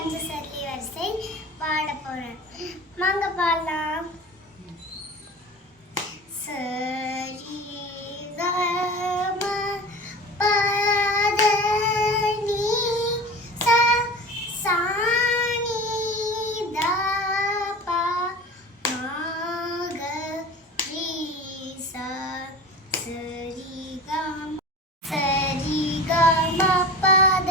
அஞ்சு சரளி வரிசை பாட போறேன். வாங்க பாடலாம். சரி கம பத நீ ச சா நீ த ப ம க ரி ச சரி கம பத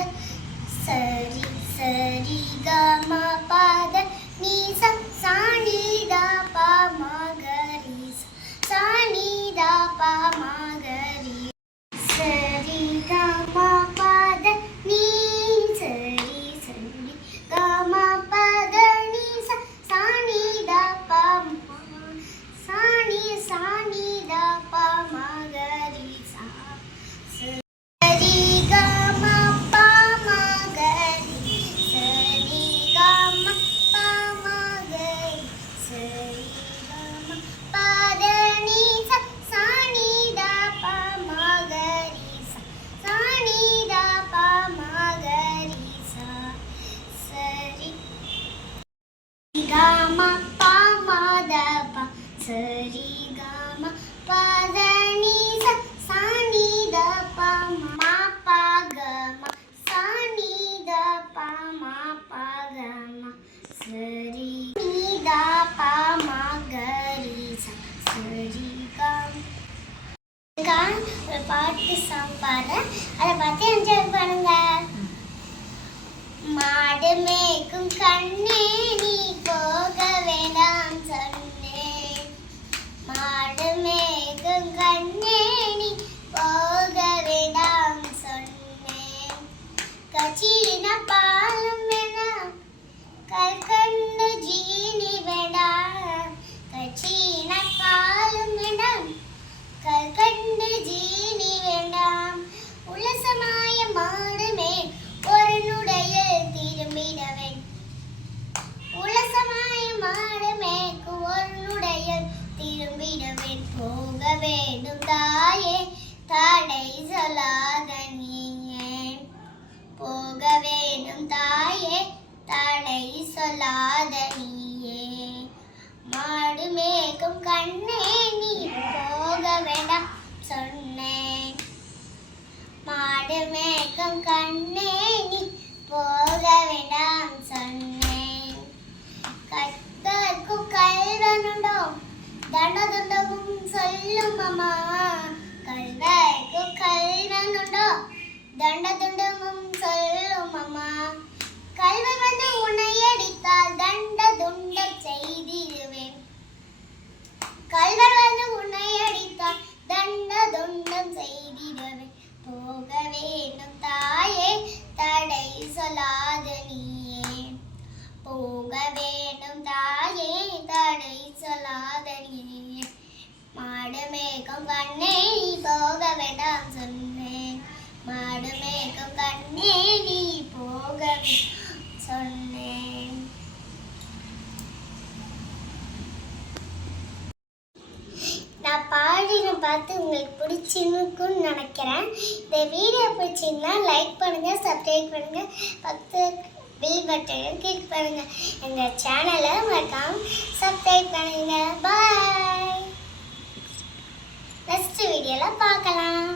சரி சரி கம பத நீ ச சா நீ த ப ம க ரி ச சா நீ த ப ம க ரி சரி கம பத நீ சரி சரி கம பத நீ ச சா நீ த ப ம சா நீ த ப ம க ரி ச சரி கம ப ம க ரி சரி கம ப ம க ரி சரி கம பத நீ ச சா நீ த ப ம க ரி ச சா நீ த ப ம க ரி ச சரி கம ப ம த ப சரி கம பத நீ ச சா நீ த ப ம ப க ம சா நீ த ப ம ப க ம சரி நீ த ப ம க ரி ச சரி ஒரு பாட்டு சாங் பாடுறேன். அதை பார்த்து என்ஜாய் பண்ணுங்க. மாடு மேய்க்கும் கண்ணே நீ போக வேண்டாம் சொன்னேன். மாடு மேய்க்கும் கண்ணே நீ போக வேண்டாம் சொன்னேன். கச்சின பாலும் வேண்டாம் கல்கண்டு ஜீனி வேண்டாம். கச்சின பாலும் வேண்டாம் கல்கண்டு ஜீனி வேண்டாம். உலசமாய மாடுமே ஒரு நுடையில் திரும்பிடவேன். உலசமாய மாடுமேக்கு ஒரு நுடையில் திரும்பிடவேன். போக வேண்டும் தாயே தடை சொல்லாத நீயே. போக வேண்டும் தாயே தடை சொல்லாத நீயே. மாடு மேய்க்கும் கண்ணே நீ போக வேண்டாம் சொன்னேன். மாடு மேய்க்கும் கண்ணே நீ போக வேண்டாம் சொன்னேன். கத்தர்க்கு கல்வனுண்டோ தண்டதுண்டமும் சொல்லும் அம்மா. கல்வர்க்கு கல்வனுண்டோ தண்டதுண்டமும் சொல்லும் அம்மா. கல்வன் வந்து உன்னை அடித்தால் தண்ட துண்டம் செய்திடுவேன். கல்வன் வந்து உன்னை அடித்தால் தண்ட துண்டம் செய்திடுவேன். போக வேண்டும் தாயே தடை சொல்லாத நீயே. போக வேண்டும் தாயே தடை சொல்லாத நீயே. மாடு மேய்க்கும் கண்ணே நீ போக வேண்டாம் சொன்னேன். மாடு மேய்க்கும் கண்ணே நீ போக சொன்னேன். நான் பாடின பார்த்து உங்களுக்கு பிடிச்சிருக்குன்னு நினைக்கிறேன். இந்த வீடியோ பிடிச்சிருந்தா லைக் பண்ணுங்க, சப்ஸ்கிரைப் பண்ணுங்க, பக்கத்து பெல் பட்டனை கிளிக் பண்ணுங்க. எங்கள் சேனலை மறக்காம சப்ஸ்கிரைப் பண்ணுங்க. பாய். நெக்ஸ்ட் வீடியோவில் பார்க்கலாம்.